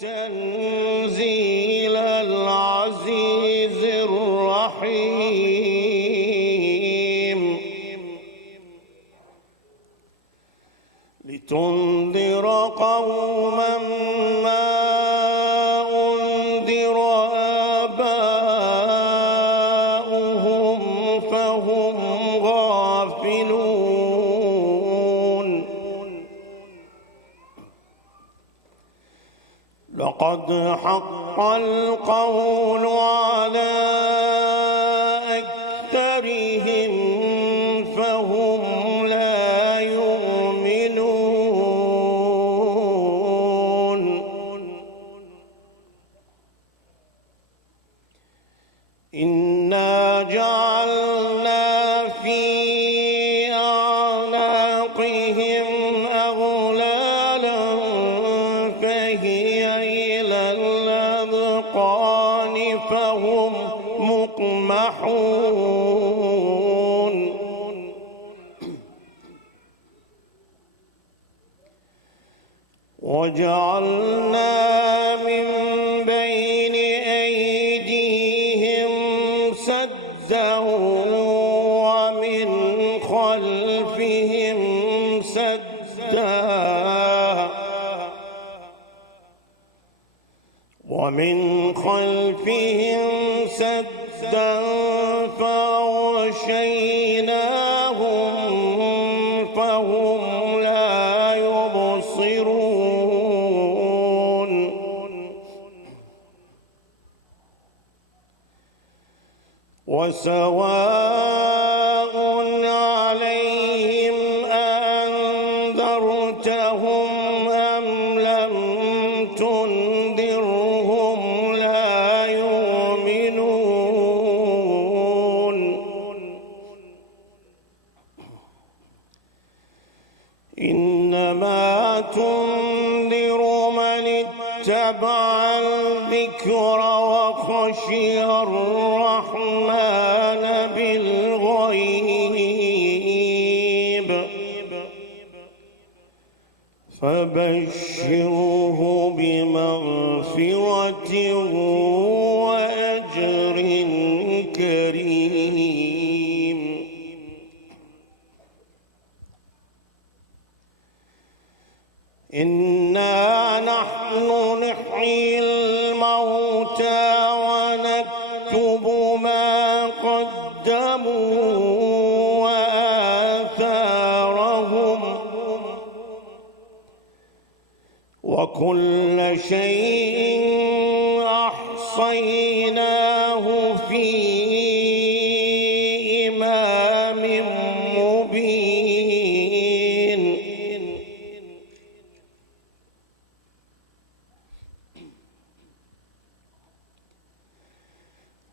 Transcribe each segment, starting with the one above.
تنزيل العزيز الرحيم لتنذر قوما ما أنذر آباؤهم فهم غافلون لقد حق القول على أكثرهم فهم لا يؤمنون إنا جعلنا في أعناقهم أغلالا فهي إلى الأذقان فهم مقمحون وجعلنا من بين أيديهم سدا ومن خلفهم سدا فأغشيناهم فهم لا يبصرون وسواء عليهم أأنذرتهم أم لم تنذرهم لا يؤمنون إنما تنذر من اتبع الذكر وخشي الرحمن بالغيب فبشره بمغفرة وأجر كريم إنا نحن نحيي الموتى ونكتب ما قدموا وآثارهم وكل شيء أحصيناه في إمام مبين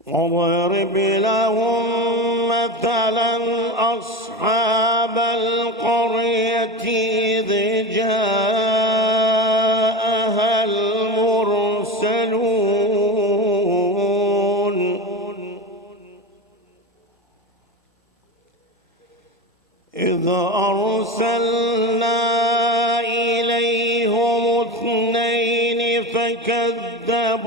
واضرب لهم مثلا أصحاب القرية إذ جاءها المرسلون إذ أرسلنا إليهم اثنين فكذبوهما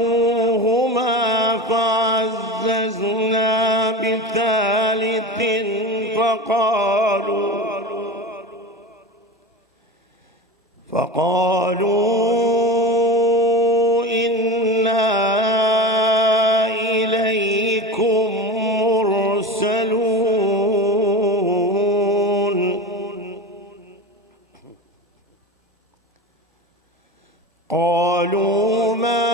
فعززنا بثالث فقالوا إنا إليكم مرسلون قالوا ما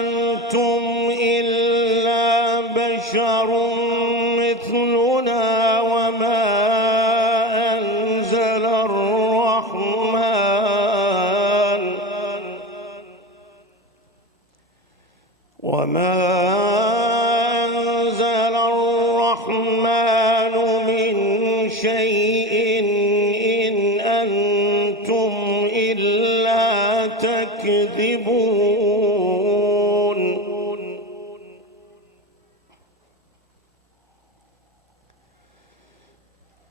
أنتم إلا بشر مثلنا وما أنزل الرحمن من شيء إن أنتم إلا تكذبون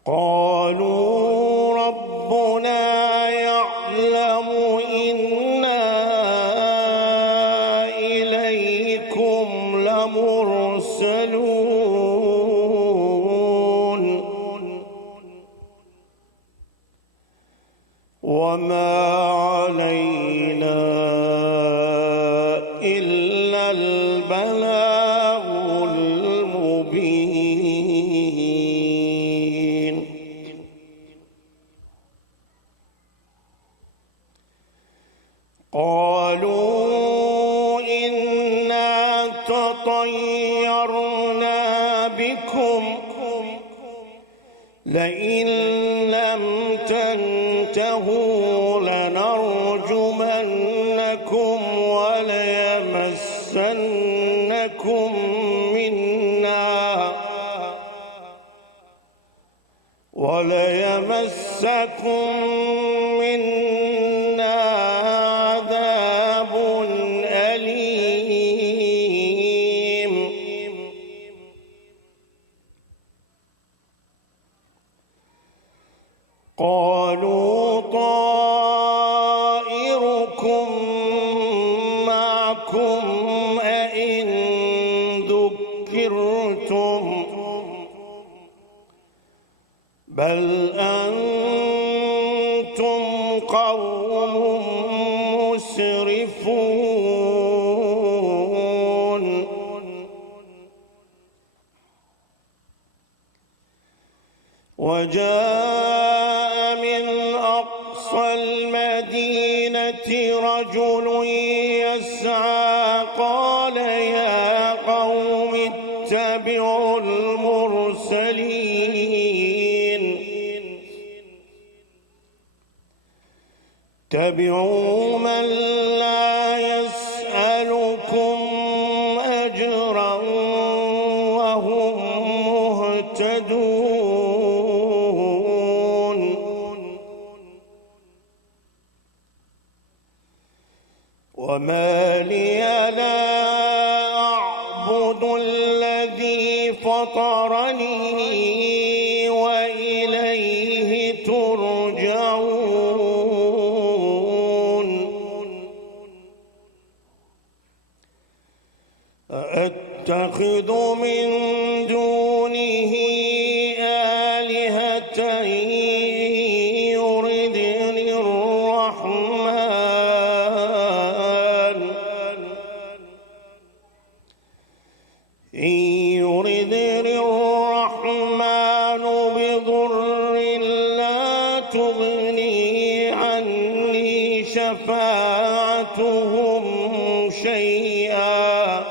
قالوا ربنا يعلم إنا وما علينا إلا البلاغ المبين. قالوا إنا تطيرنا بكم لئن لم تنتهوا لنرجمنكم وليمسكم منا عذاب أليم. قالوا طائركم معكم أئن ذكرتم بل أنتم قوم مسرفون. وجاء من أقصى المدينة رجل يسعى قال يا قوم اتبعوا المرسلين اتبعوا من لا يسألكم أجرا وهم مهتدون. وما لي لا أعبد الذي فطرني وإليه ترجعون. أأتخذ من دونه آلهة يردني الرحمن بضر لا تغني عني شفاعتهم شيئا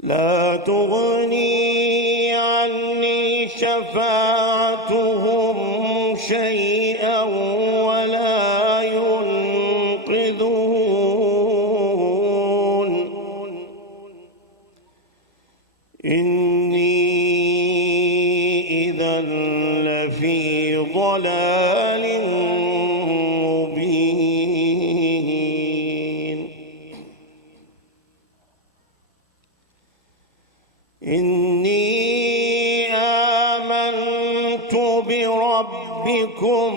لا تغني عني شفاعتهم شيئا ولا ينقذون. إني إذا لفي ضلال مبين. إني آمنت بربكم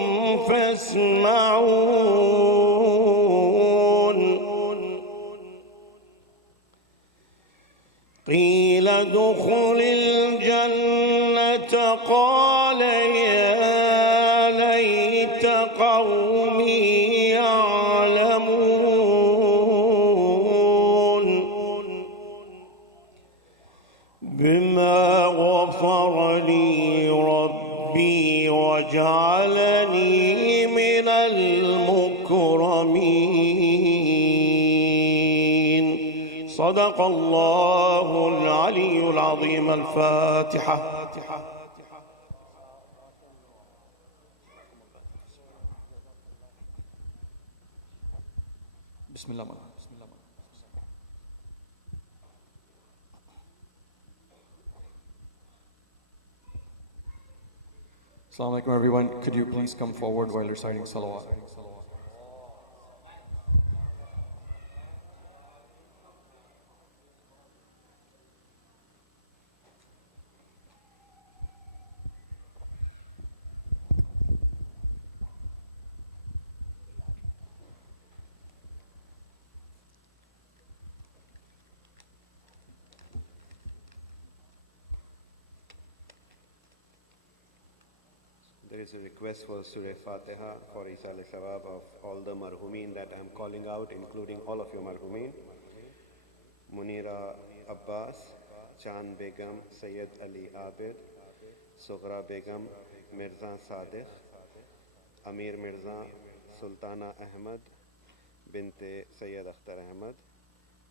فاسمعون. قيل ادخل الجنة قال يا ليت قومي يعلمون بما غفر لي ربي وجعلني من المكرمين. صدق الله العلي العظيم. الفاتحة. بسم الله. Assalamu alaikum everyone. Could you please come forward while reciting salawat? There is a request for Surah Fatiha for Isal Sawab of all the marhumin that I am calling out, including all of your marhumin. Munira Abbas, Chand Begum, Sayyid Ali Abid, Sughra Begum, Mirza Sadiq, Amir Mirza, Sultana Ahmad, Binte Sayyid Akhtar Ahmad,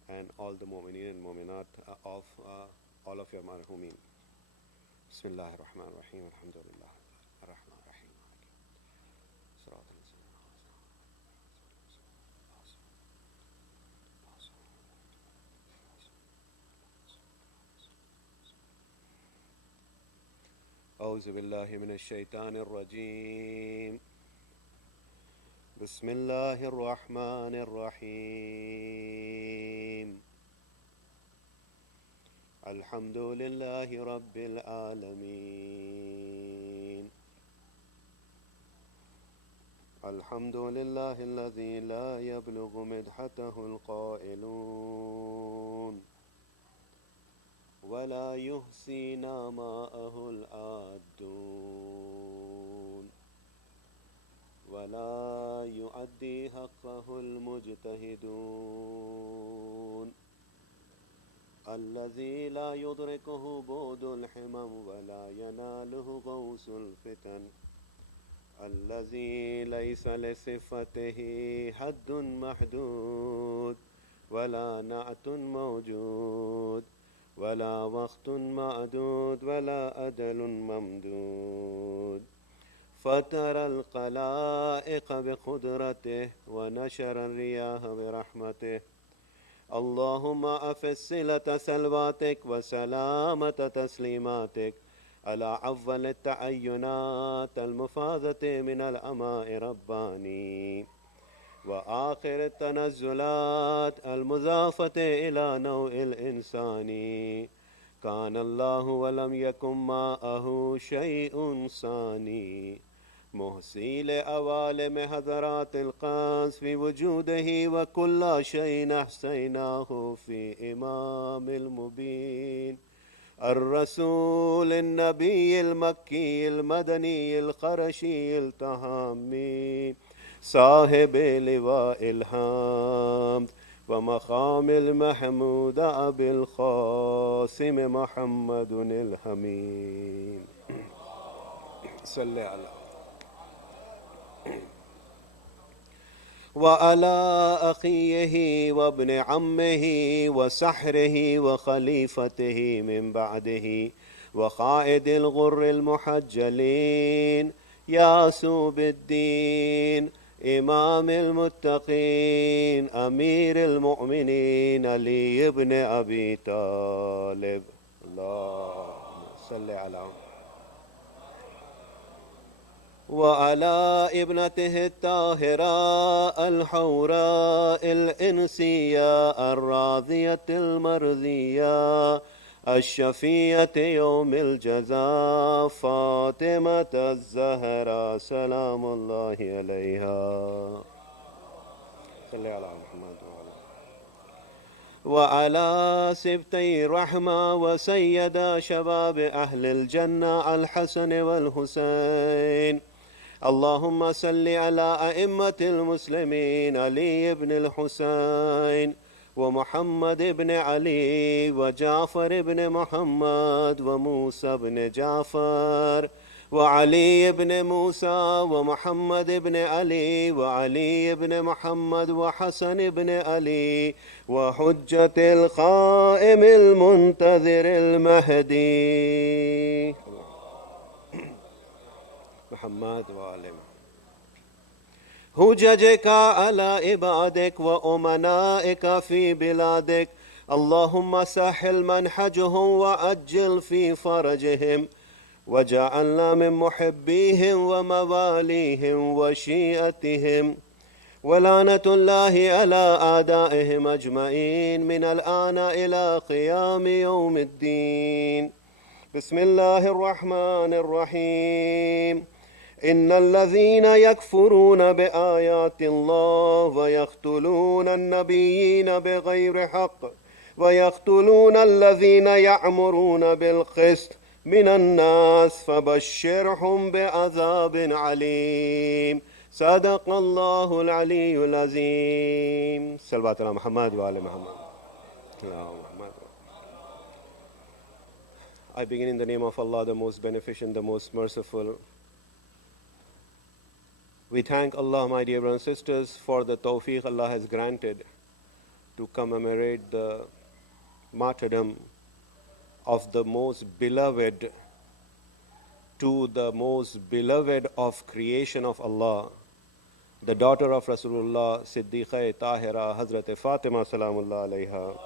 and all the mu'mineen and mu'minat of all of your marhumin. Bismillah ar-Rahman ar-Rahim, alhamdulillah, ar-Rahman ar-Rahim. أعوذ بالله من الشيطان الرجيم. بسم الله الرحمن الرحيم. الحمد لله رب العالمين. الحمد لله الذي لا يبلغ مدحته القائلون ولا يحصي نعماءه العادون ولا يؤدي حقه المجتهدون الذي لا يدركه بعد الحمم ولا يناله غوث الفتن الذي ليس لصفته حد محدود ولا نعت موجود ولا وقت معدود ولا أجل ممدود فترى الخلائق بقدرته ونشر الرياح برحمته. اللهم أفز صلة صلواتك وسلامة تسليماتك على أول التعينات المفاضة من الأماء رباني وآخر التنزلات المضافة إلى نوع الإنسان. كان الله ولم يكن معه شيء ثاني محصي لأوالم حضرات القدس في وجوده وكل شيء أحصيناه في إمام المبين الرسول النبي المكي المدني القرشي التهامي صاحب لواء الحمد ومقام المحمود أبي القاسم محمد الحميد. صلى على وعلى أخيه وابن عمه وسحره وخليفته من بعده وقائد الغر المحجلين ياسوب الدين إمام المتقين أمير المؤمنين علي بن أبي طالب. اللهم صل على وعلى ابنته الطاهرة الحوراء الإنسية الراضية المرضية الشفية يوم الجزاء فاطمة الزهراء سلام الله عليها. صلى على محمد وعلى سبتي الرحمة وسيد شباب أهل الجنة الحسن والحسين. اللهم صل على أئمة المسلمين علي بن الحسين ومحمد بن علي وجعفر بن محمد وموسى بن جعفر وعلي بن موسى ومحمد بن علي وعلي بن محمد وحسن بن علي وحجة القائم المنتظر المهدي محمد وآله. حججك على عبادك وأمنائك في بلادك. اللهم سهل منحجهم وأجل في فرجهم وجعلنا من محبيهم ومواليهم وشيئتهم ولعنة الله على أعدائهم أجمعين من الآن إلى قيام يوم الدين. بسم الله الرحمن الرحيم. إن الذين يكفرون بآيات الله ويقتلون النبيين بغير حق ويقتلون الذين يأمرون بالقسط من الناس فبشرهم بعذاب عليم صدق الله العلي العظيم صلوات على محمد وعلى محمد. I begin in the name of Allah, the most beneficent, the most merciful. We thank Allah, my dear brothers and sisters, for the tawfiq Allah has granted to commemorate the martyrdom of the most beloved to the most beloved of creation of Allah, the daughter of Rasulullah, Siddiqa Tahira, Hazrat Fatima Salamullah alayha.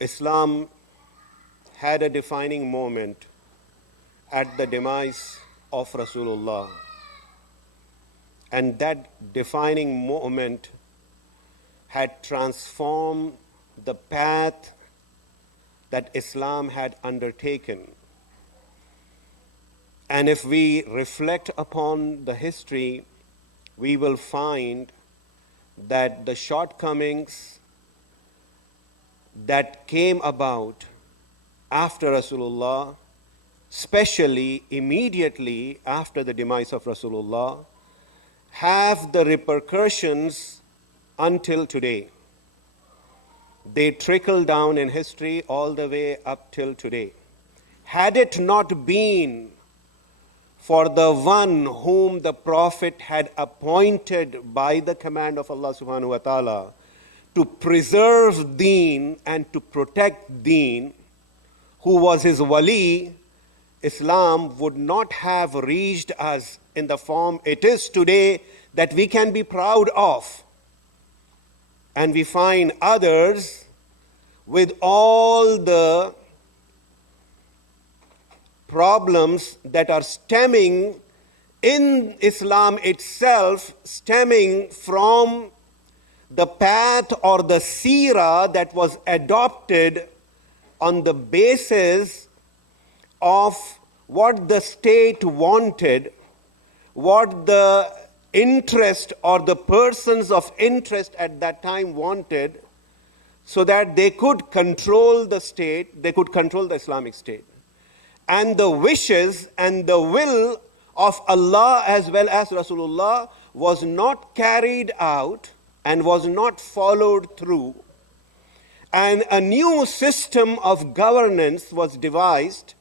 Islam had a defining moment at the demise of Rasulullah. And that defining moment had transformed the path that Islam had undertaken. And if we reflect upon the history, we will find that the shortcomings that came about after Rasulullah, especially immediately after the demise of Rasulullah, have the repercussions until today. They trickle down in history all the way up till today. Had it not been for the one whom the Prophet had appointed by the command of Allah subhanahu wa ta'ala to preserve deen and to protect deen, who was his wali, Islam would not have reached us in the form it is today that we can be proud of. And we find others with all the problems that are stemming in Islam itself, stemming from the path or the seerah that was adopted on the basis of what the state wanted, what the interest or the persons of interest at that time wanted, so that they could control the state, they could control the Islamic State. And the wishes and the will of Allah as well as Rasulullah was not carried out and was not followed through. And a new system of governance was devised,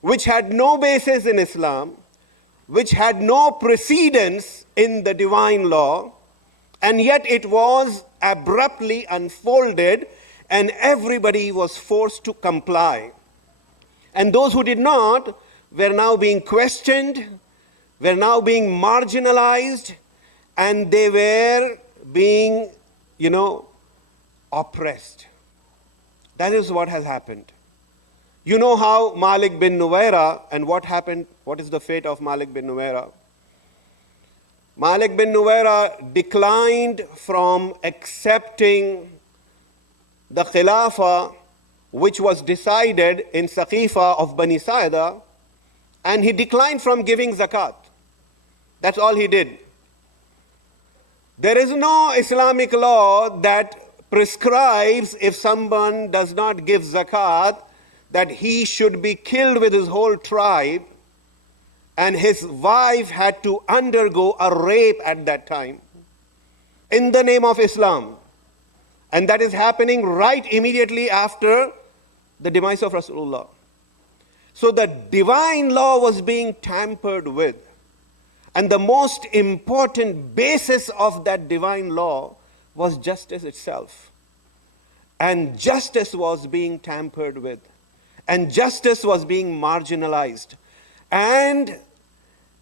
which had no basis in Islam, which had no precedence in the divine law, and yet it was abruptly unfolded and everybody was forced to comply. And those who did not were now being questioned, were now being marginalized, and they were being, oppressed. That is what has happened. You know how Malik bin Nuwaira and what happened, what is the fate of Malik bin Nuwaira? Malik bin Nuwaira declined from accepting the Khilafah which was decided in Saqifa of Bani Sa'ida, and he declined from giving zakat. That's all he did. There is no Islamic law that prescribes if someone does not give zakat that he should be killed with his whole tribe, and his wife had to undergo a rape at that time in the name of Islam. And that is happening right immediately after the demise of Rasulullah. So the divine law was being tampered with. And the most important basis of that divine law was justice itself. And justice was being tampered with. And justice was being marginalized. And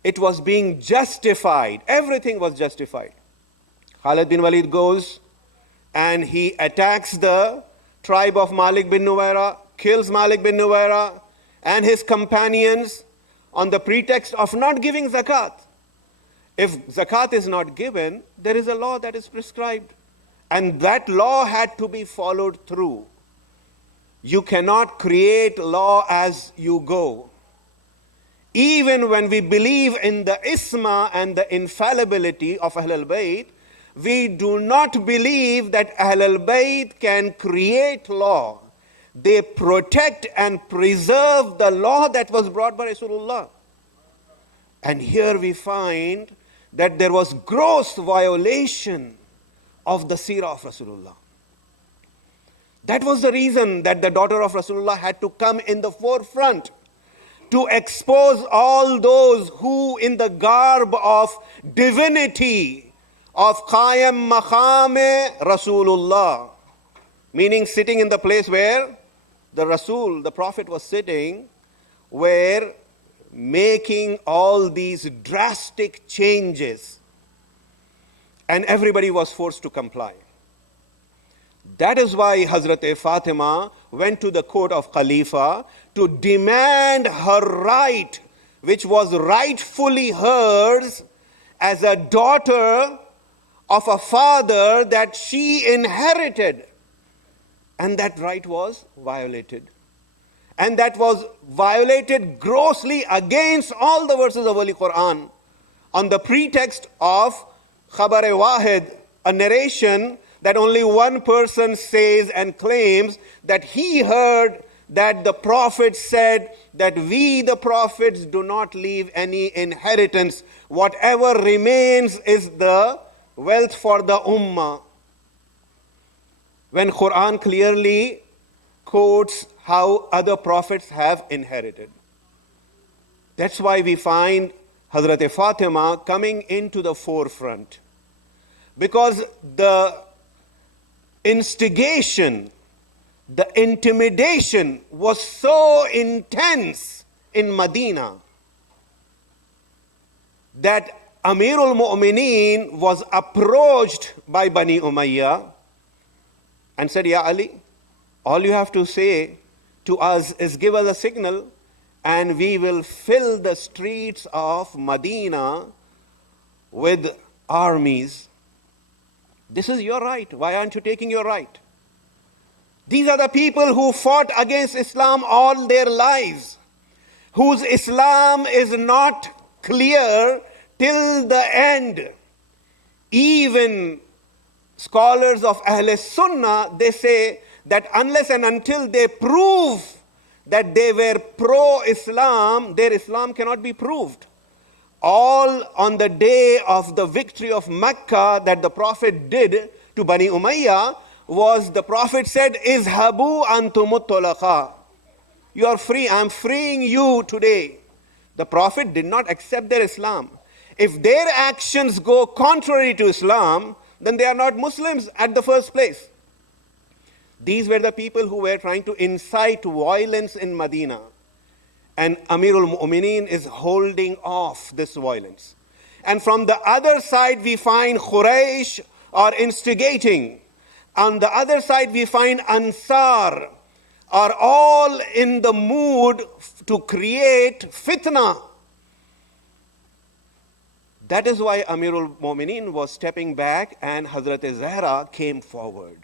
it was being justified. Everything was justified. Khalid bin Walid goes and he attacks the tribe of Malik bin Nuwaira, kills Malik bin Nuwaira and his companions on the pretext of not giving zakat. If zakat is not given, there is a law that is prescribed. And that law had to be followed through. You cannot create law as you go. Even when we believe in the isma and the infallibility of Ahlul Bayt, we do not believe that Ahlul Bayt can create law. They protect and preserve the law that was brought by Rasulullah. And here we find that there was gross violation of the seerah of Rasulullah. That was the reason that the daughter of Rasulullah had to come in the forefront to expose all those who, in the garb of divinity, of Qayam Maqame Rasulullah, meaning sitting in the place where the Rasul, the Prophet, was sitting, were making all these drastic changes, and everybody was forced to comply. That is why Hazrat Fatima went to the court of Khalifa to demand her right, which was rightfully hers as a daughter of a father that she inherited. And that right was violated. And that was violated grossly against all the verses of Holy Quran on the pretext of Khabar-e-Wahid, a narration that only one person says and claims that he heard that the Prophet said that we, the Prophets, do not leave any inheritance. Whatever remains is the wealth for the Ummah. When Quran clearly quotes how other prophets have inherited. That's why we find Hazrat Fatima coming into the forefront. Because the instigation, the intimidation was so intense in Medina that Amirul Mu'mineen was approached by Bani Umayyah and said, Ya Ali, all you have to say to us is give us a signal and we will fill the streets of Medina with armies. This is your right. Why aren't you taking your right? These are the people who fought against Islam all their lives, whose Islam is not clear till the end. Even scholars of Ahl Sunnah, they say that unless and until they prove that they were pro-Islam, their Islam cannot be proved. All on the day of the victory of Mecca that the Prophet did to Bani Umayyah was the Prophet said, Izhabu antumut tulaqa. You are free, I am freeing you today. The Prophet did not accept their Islam. If their actions go contrary to Islam, then they are not Muslims at the first place. These were the people who were trying to incite violence in Medina. And Amirul Mu'mineen is holding off this violence. And from the other side, we find Quraysh are instigating. On the other side, we find Ansar are all in the mood to create fitna. That is why Amirul Mu'mineen was stepping back and Hazrat Zahra came forward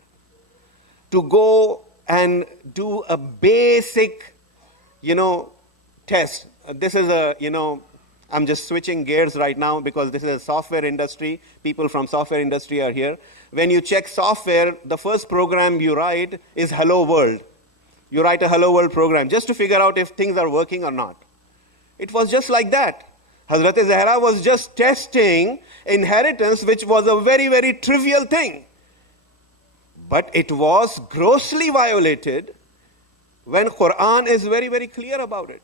to go and do a basic, test. This is I'm just switching gears right now because this is a software industry. People from software industry are here. When you check software, the first program you write is Hello World. You write a Hello World program just to figure out if things are working or not. It was just like that. Hazrat Zahra was just testing inheritance, which was a very, very trivial thing. But it was grossly violated when Quran is very, very clear about it.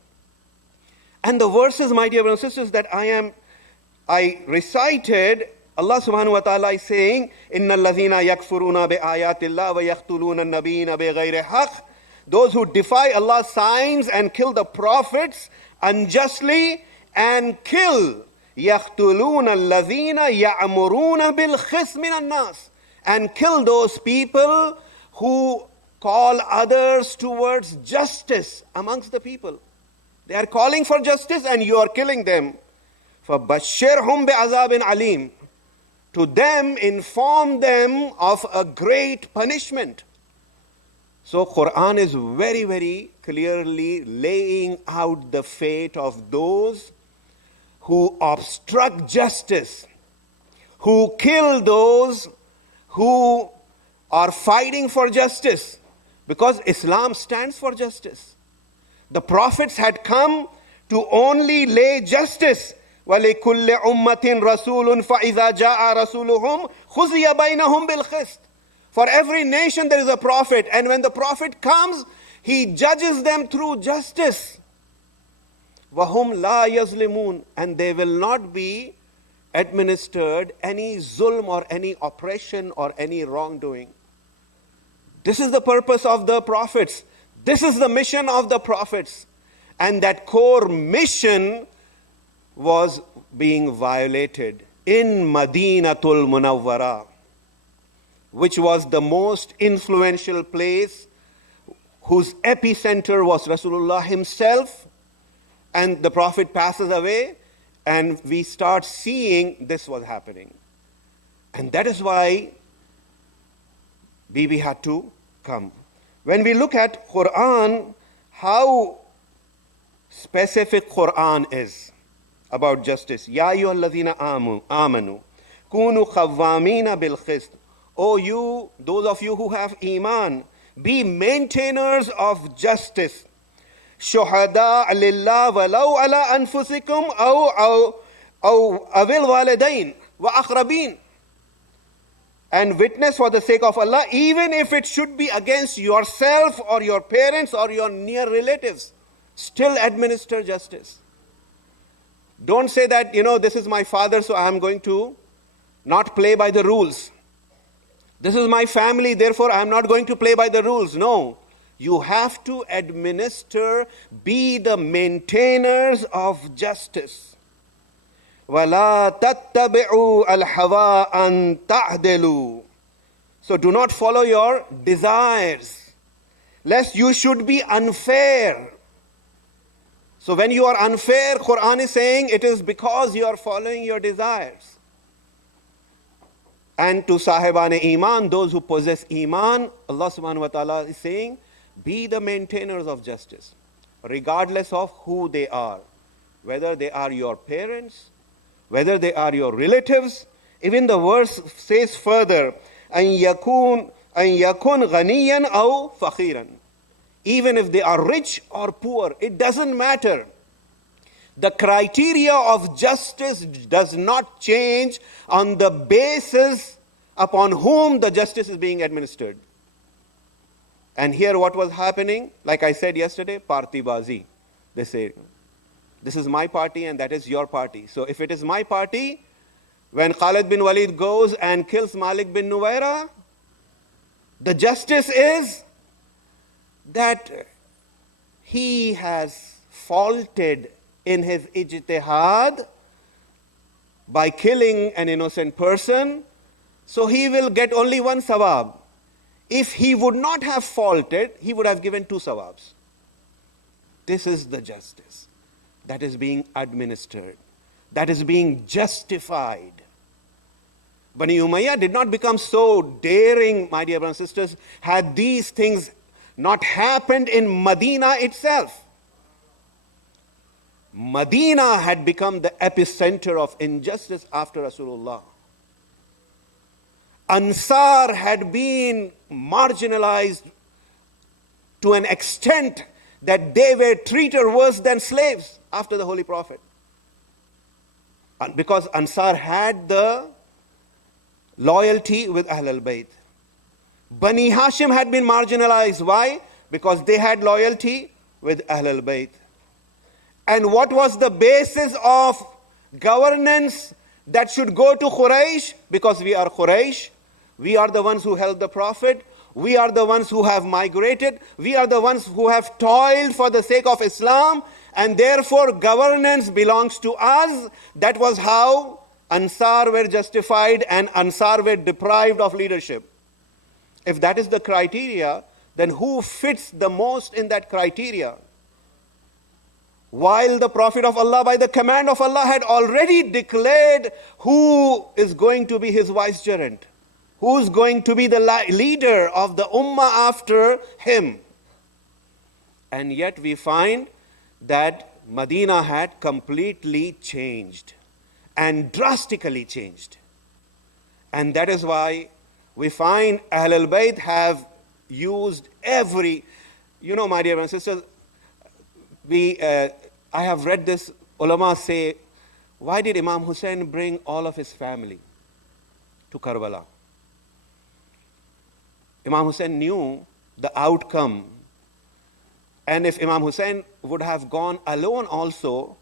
And the verses, my dear brothers and sisters, that I recited, Allah subhanahu wa ta'ala is saying, إِنَّ الَّذِينَ يَكْفُرُونَ بِآيَاتِ اللَّهِ وَيَقْتُلُونَ النَّبِيِّينَ بِغَيْرِ حَقٍّ. Those who defy Allah's signs and kill the prophets unjustly and kill يَقْتُلُونَ الَّذِينَ يَأْمُرُونَ بِالْخِسْمِ مِنَ النَّاسِ. And kill those people who call others towards justice amongst the people. They are calling for justice and you are killing them. فَبَشِّرْهُمْ بِعَذَابٍ عَلِيمٍ. To them, inform them of a great punishment. So Quran is very, very clearly laying out the fate of those who obstruct justice, who kill those who are fighting for justice, because Islam stands for justice. The prophets had come to only lay justice. وَلِكُلِّ أُمَّةٍ رَسُولٌ فَإِذَا جَاءَ رَسُولُهُمْ خُزِيَ بَيْنَهُمْ بِالْقِسْطِ. For every nation there is a prophet, and when the prophet comes, he judges them through justice. وَهُمْ لَا يَظْلِمُونَ. And they will not be administered any zulm or any oppression or any wrongdoing. This is the purpose of the prophets. This is the mission of the prophets. And that core mission was being violated in Madinatul Munawwara, which was the most influential place, whose epicenter was Rasulullah himself. And the Prophet passes away, and we start seeing this was happening. And that is why Bibi had to come. When we look at Quran, how specific Quran is about justice. Ya ayyuhalladhina amanu kunu khawwamina bil qist. Oh, you, those of you who have iman, be maintainers of justice. Shuhada lillah walau ala anfusikum aw awil walidain wa aqrabin. And witness for the sake of Allah, even if it should be against yourself or your parents or your near relatives. Still administer justice. Don't say that, this is my father, so I am going to not play by the rules. This is my family, therefore I am not going to play by the rules. No. You have to administer, be the maintainers of justice. وَلَا تَتَّبِعُوا الْحَوَىٰ أَن تَعْدِلُوا. So do not follow your desires, lest you should be unfair. So when you are unfair, Quran is saying it is because you are following your desires. And to Sahibane Iman, those who possess Iman, Allah subhanahu wa ta'ala is saying, be the maintainers of justice, regardless of who they are. Whether they are your parents, whether they are your relatives. Even the verse says further, أَن يَكُونْ غَنِيًّا أَوْ فَقِيرًا. Even if they are rich or poor, it doesn't matter. The criteria of justice does not change on the basis upon whom the justice is being administered. And here what was happening, like I said yesterday, Partibazi. They say, this is my party and that is your party. So if it is my party, when Khalid bin Walid goes and kills Malik bin Nuwaira, the justice is that he has faulted in his ijtihad by killing an innocent person, so he will get only one sawab. If he would not have faulted, he would have given 2 sawabs. This is the justice that is being administered, that is being justified. Bani Umayyah did not become so daring, my dear brothers and sisters, had these things not happened in Medina itself. Medina had become the epicenter of injustice after Rasulullah. Ansar had been marginalized to an extent that they were treated worse than slaves after the Holy Prophet. Because Ansar had the loyalty with Ahlul Bayt. Bani Hashim had been marginalized. Why? Because they had loyalty with Ahlul Bayt. And what was the basis of governance that should go to Quraysh? Because we are Quraysh. We are the ones who held the Prophet. We are the ones who have migrated. We are the ones who have toiled for the sake of Islam. And therefore governance belongs to us. That was how Ansar were justified and Ansar were deprived of leadership. If that is the criteria, then who fits the most in that criteria? While the Prophet of Allah, by the command of Allah, had already declared who is going to be his vicegerent, who is going to be the leader of the ummah after him. And yet we find that Medina had completely changed and drastically changed. And that is why we find Ahlul Bayt have used every, my dear brothers and sisters, I have read this, ulama say, why did Imam Hussein bring all of his family to Karbala? Imam Hussein knew the outcome. And if Imam Hussein would have gone alone also,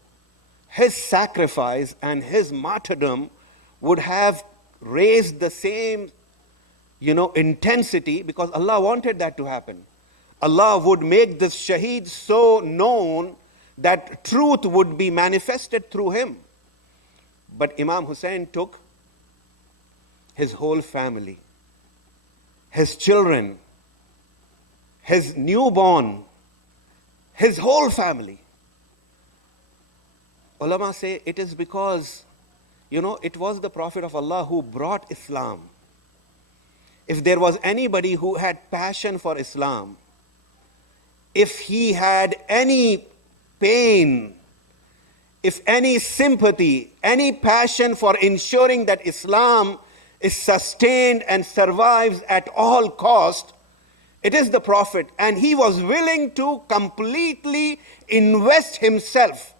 his sacrifice and his martyrdom would have raised the same, intensity, because Allah wanted that to happen. Allah would make this shaheed so known that truth would be manifested through him. But Imam Hussein took his whole family, his children, his newborn, his whole family. Ulama say it is because, it was the Prophet of Allah who brought Islam. If there was anybody who had passion for Islam, if he had any pain, if any sympathy, any passion for ensuring that Islam is sustained and survives at all cost, it is the Prophet. And he was willing to completely invest himself.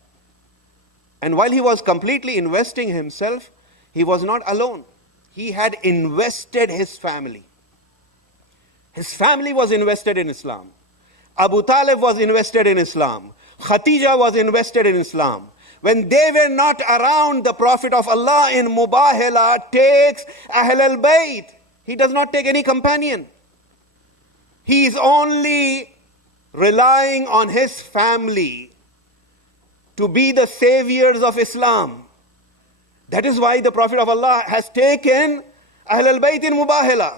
And while he was completely investing himself, he was not alone. He had invested his family. His family was invested in Islam. Abu Talib was invested in Islam. Khatija was invested in Islam. When they were not around, the Prophet of Allah in Mubahala takes Ahlul Bayt. He does not take any companion. He is only relying on his family to be the saviors of Islam. That is why the Prophet of Allah has taken Ahlul Bayt in Mubahala.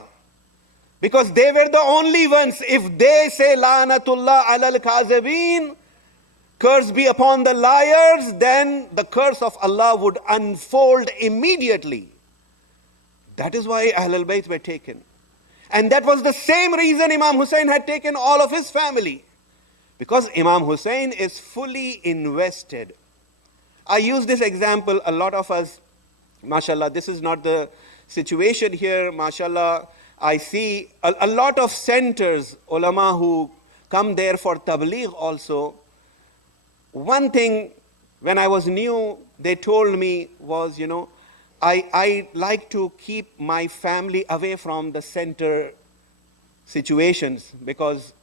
Because they were the only ones. If they say, La'natullah alal kazibin, curse be upon the liars, then the curse of Allah would unfold immediately. That is why Ahlul Bayt were taken. And that was the same reason Imam Hussein had taken all of his family. Because Imam Hussein is fully invested. I use this example, a lot of us, mashallah, this is not the situation here, mashallah. I see a lot of centers, ulama who come there for tabligh also. One thing, when I was new, they told me was, I like to keep my family away from the center situations because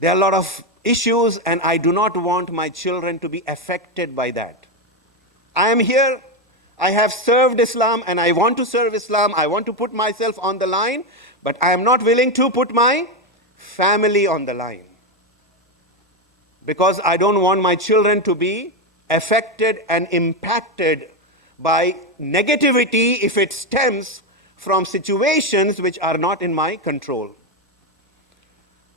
there are a lot of issues and I do not want my children to be affected by that. I am here, I have served Islam and I want to serve Islam, I want to put myself on the line, but I am not willing to put my family on the line. Because I don't want my children to be affected and impacted by negativity if it stems from situations which are not in my control.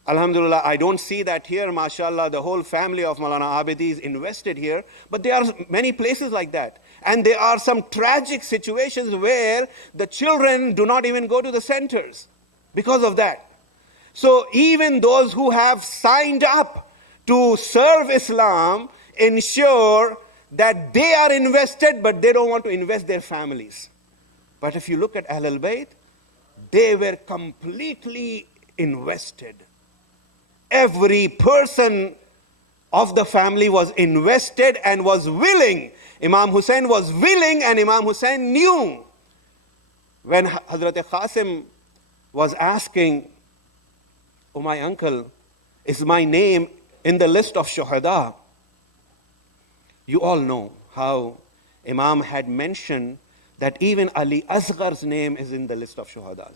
Alhamdulillah, I don't see that here, mashallah, the whole family of Maulana Abidi is invested here, but there are many places like that. And there are some tragic situations where the children do not even go to the centers because of that. So even those who have signed up to serve Islam ensure that they are invested, but they don't want to invest their families. But if you look at Ahlul Bayt, they were completely invested. Every person of the family was invested and was willing. Imam Hussein was willing and Imam Hussein knew. When Hazrat Qasim was asking, oh my uncle, is my name in the list of shuhada? You all know how Imam had mentioned that even Ali Asghar's name is in the list of shuhadas.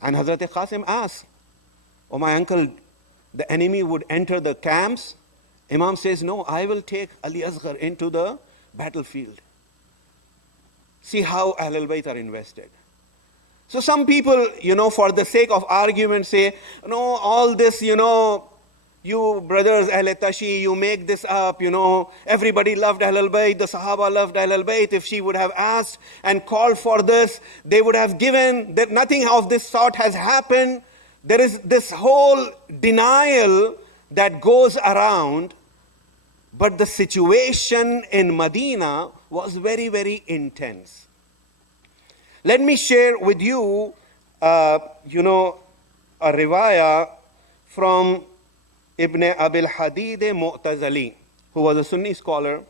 And Hazrat Qasim asked, oh my uncle, the enemy would enter the camps. Imam says, no, I will take Ali Asghar into the battlefield. See how Ahlul Bayt are invested. So some people, for the sake of argument say, no, all this, you brothers, Ahl Tashi, you make this up, everybody loved Ahlul Bayt, the Sahaba loved Ahlul Bayt. If she would have asked and called for this, they would have given, that nothing of this sort has happened. There is this whole denial that goes around, but the situation in Medina was very, very intense. Let me share with you, a riwayah from Ibn Abil Hadid Mu'tazali, who was a Sunni scholar,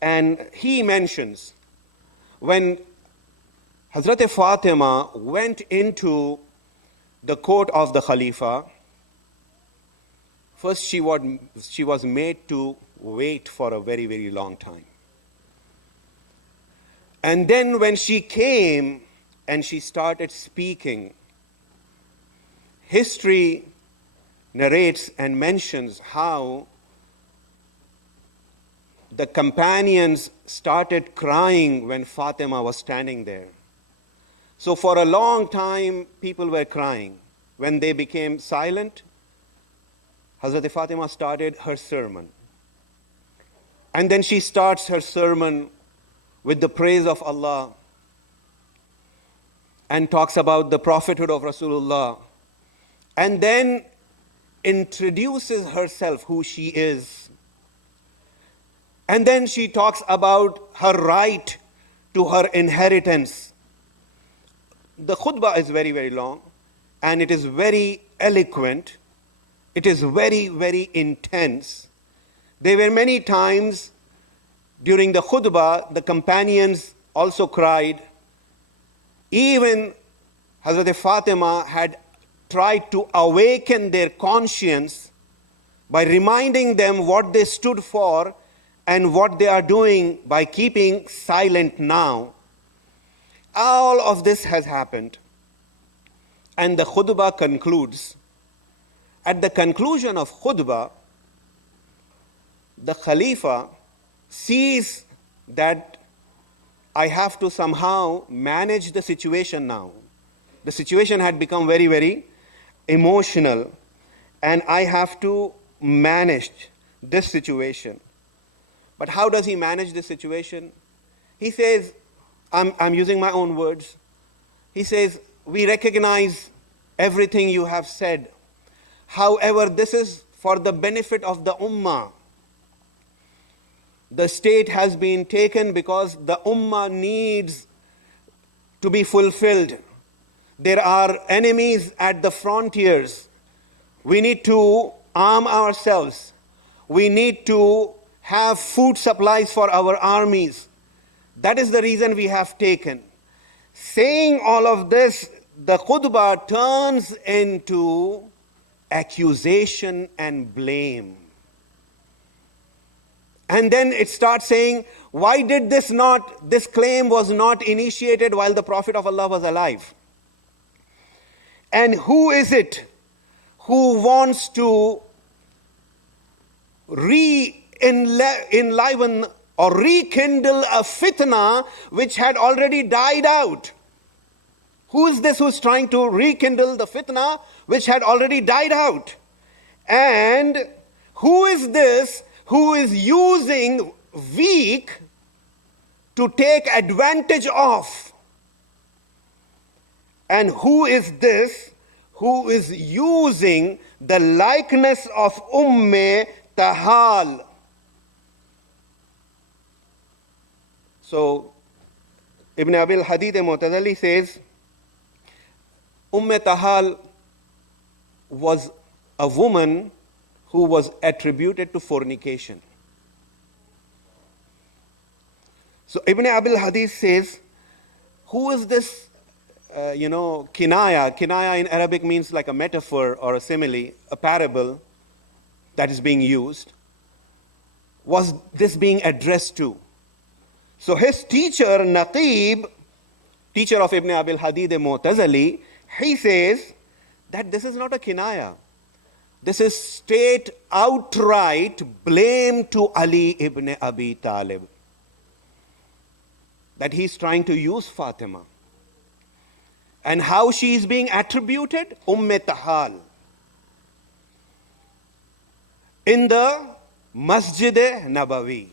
and he mentions when Hazrat Fatima went into the court of the Khalifa, first she was made to wait for a very, very long time. And then when she came and she started speaking, history narrates and mentions how the companions started crying when Fatima was standing there. So for a long time, people were crying. When they became silent, Hazrat Fatima started her sermon. And then she starts her sermon with the praise of Allah and talks about the prophethood of Rasulullah. And then introduces herself, who she is. And then she talks about her right to her inheritance. The khutbah is very, very long, and it is very eloquent. It is very, very intense. There were many times during the khutbah, the companions also cried. Even Hazrat Fatima had tried to awaken their conscience by reminding them what they stood for and what they are doing by keeping silent now. All of this has happened. And the khutbah concludes. At the conclusion of khutbah, the Khalifa sees that I have to somehow manage the situation now. The situation had become very, very emotional, and I have to manage this situation. But how does he manage this situation? He says, I'm using my own words. He says, we recognize everything you have said. However, this is for the benefit of the ummah. The state has been taken because the ummah needs to be fulfilled. There are enemies at the frontiers. We need to arm ourselves. We need to have food supplies for our armies. That is the reason we have taken. Saying all of this, the khutbah turns into accusation and blame. And then it starts saying, why did this claim was not initiated while the Prophet of Allah was alive? And who is it who wants to enliven or rekindle a fitna which had already died out? Who is this who's trying to rekindle the fitna which had already died out? And who is this who is using weak to take advantage of? And who is this who is using the likeness of Tahal? So, Ibn Abil Hadid Mu'tazali says, Tahal was a woman who was attributed to fornication. So Ibn Abil Hadith says, who is this, kinaya? Kinaya in Arabic means like a metaphor or a simile, a parable that is being used. Was this being addressed to? So his teacher, Naqib, teacher of Ibn Abil Hadid Mu'tazali, he says that this is not a kinaya. This is straight, outright blame to Ali ibn Abi Talib. That he's trying to use Fatima. And how she is being attributed? Tahal. In the Masjid Nabawi.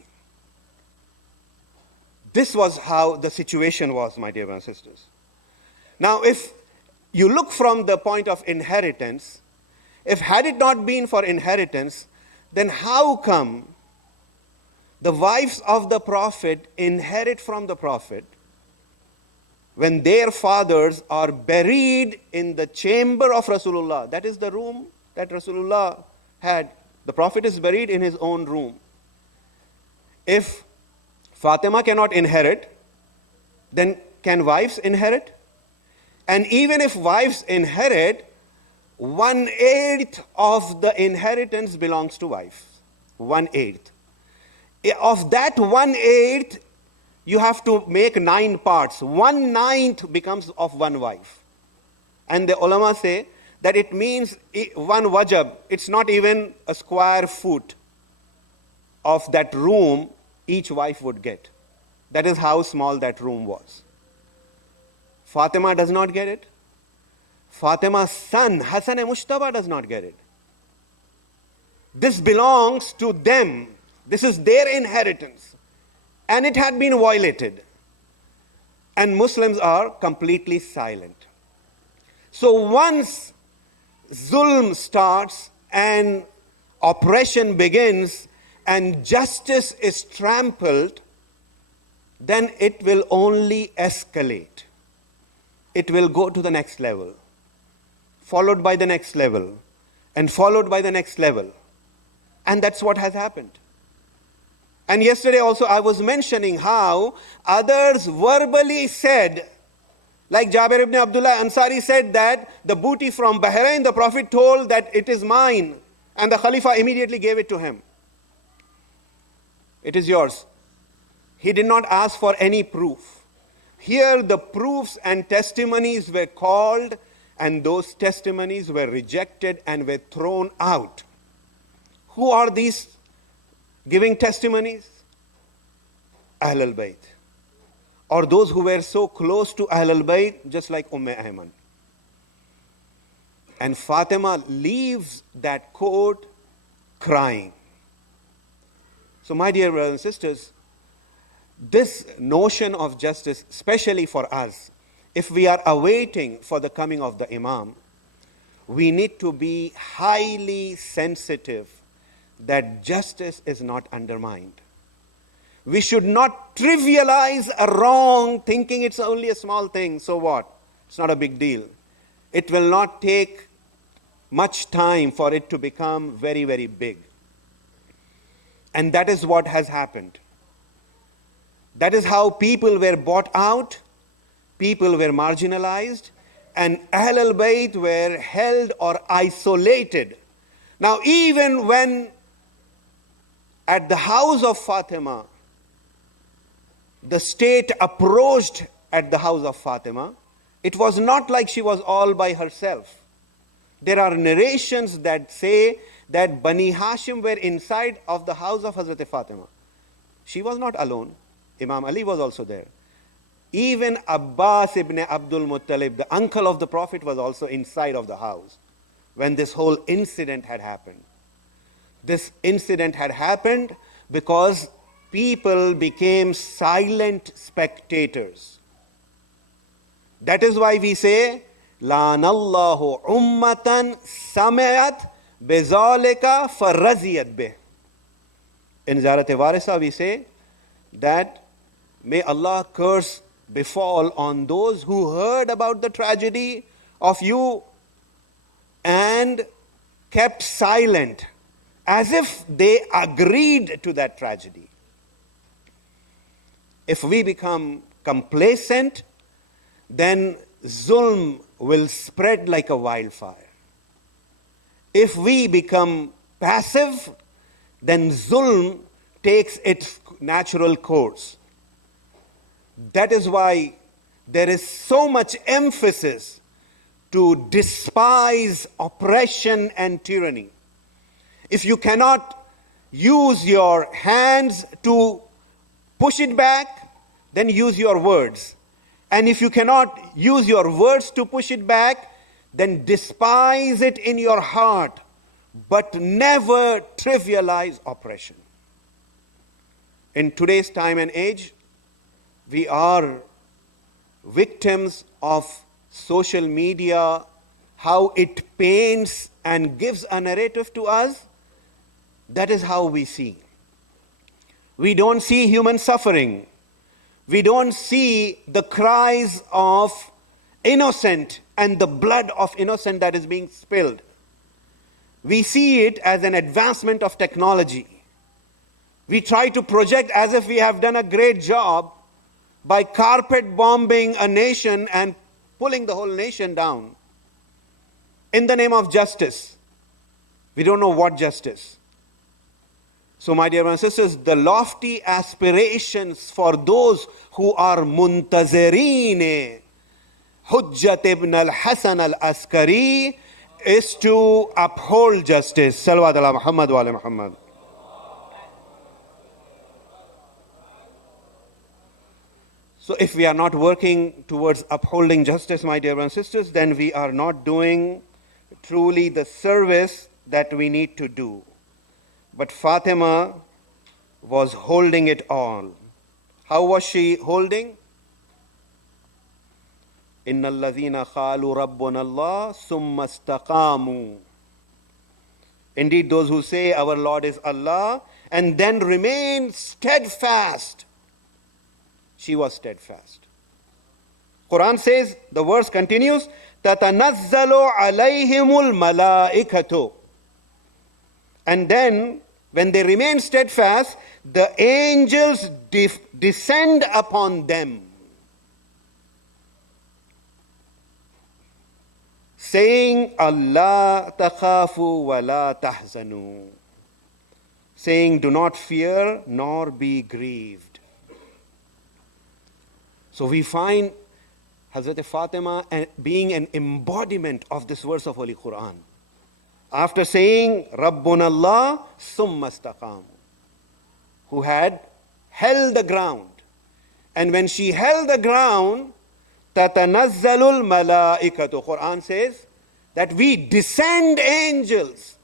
This was how the situation was, my dear brothers and sisters. Now, if you look from the point of inheritance, if had it not been for inheritance, then how come the wives of the Prophet inherit from the Prophet when their fathers are buried in the chamber of Rasulullah. That is the room that Rasulullah had. The Prophet is buried in his own room. If Fatima cannot inherit, then can wives inherit? And even if wives inherit, 1/8 of the inheritance belongs to wife. 1/8. Of that 1/8, you have to make 9 parts. 1/9 becomes of one wife. And the ulama say that it means one wajab. It's not even a square foot of that room each wife would get. That is how small that room was. Fatima does not get it. Fatima's son, Hassan Mushtaba, does not get it. This belongs to them. This is their inheritance. And it had been violated. And Muslims are completely silent. So once zulm starts and oppression begins and justice is trampled, then it will only escalate. It will go to the next level, followed by the next level, and followed by the next level. And that's what has happened. And yesterday also I was mentioning how others verbally said, like Jabir ibn Abdullah Ansari said that the booty from Bahrain, the Prophet told that it is mine, and the Khalifa immediately gave it to him. It is yours. He did not ask for any proof. Here the proofs and testimonies were called, and those testimonies were rejected and were thrown out. Who are these giving testimonies? Ahl al-Bayt. Or those who were so close to Ahl al-Bayt, just like Ayman. And Fatima leaves that court crying. So my dear brothers and sisters, this notion of justice, especially for us, if we are awaiting for the coming of the Imam, we need to be highly sensitive that justice is not undermined. We should not trivialize a wrong thinking it's only a small thing, so what? It's not a big deal. It will not take much time for it to become very, very big. And that is what has happened. That is how people were bought out, people were marginalized, and Ahl al-Bayt were held or isolated. Now even when at the house of Fatima, the state approached at the house of Fatima, it was not like she was all by herself. There are narrations that say that Bani Hashim were inside of the house of Hazrat Fatima. She was not alone. Imam Ali was also there. Even Abbas ibn Abdul Muttalib, the uncle of the Prophet, was also inside of the house when this whole incident had happened. This incident had happened because people became silent spectators. That is why we say, La'anallahu ummatan sami'at bizalika farraziyat bih. In Zarat-e Warisa we say that may Allah curse befall on those who heard about the tragedy of you and kept silent, as if they agreed to that tragedy. If we become complacent, then zulm will spread like a wildfire. If we become passive, then zulm takes its natural course. That is why there is so much emphasis to despise oppression and tyranny. If you cannot use your hands to push it back, then use your words. And if you cannot use your words to push it back, then despise it in your heart, but never trivialize oppression. In today's time and age, we are victims of social media, how it paints and gives a narrative to us. That is how we see. We don't see human suffering. We don't see the cries of innocent and the blood of innocent that is being spilled. We see it as an advancement of technology. We try to project as if we have done a great job by carpet bombing a nation and pulling the whole nation down in the name of justice. We don't know what justice. So, my dear brothers and sisters, the lofty aspirations for those who are muntazireen Hujjat ibn al-Hasan al-Askari is to uphold justice. Salawat ala Muhammad wa ala Muhammad. So if we are not working towards upholding justice, my dear brothers and sisters, then we are not doing truly the service that we need to do. But Fatima was holding it all. How was she holding? إِنَّ الَّذِينَ خَالُوا رَبُّنَا اللَّهُ ثُمَّ اسْتَقَامُوا. Indeed, those who say our Lord is Allah and then remain steadfast. She was steadfast. Quran says, the verse continues, تَتَنَزَّلُ عَلَيْهِمُ الْمَلَائِكَةُ. And then, when they remain steadfast, the angels descend upon them, saying, Allah takhafu wa la tahzanu. Saying, do not fear nor be grieved. So we find Hazrat Fatima being an embodiment of this verse of Holy Quran. After saying, Rabbuna Allah, summa istaqamu, who had held the ground. And when she held the ground, tatanazzalul malaikatu. Quran says that we descend angels.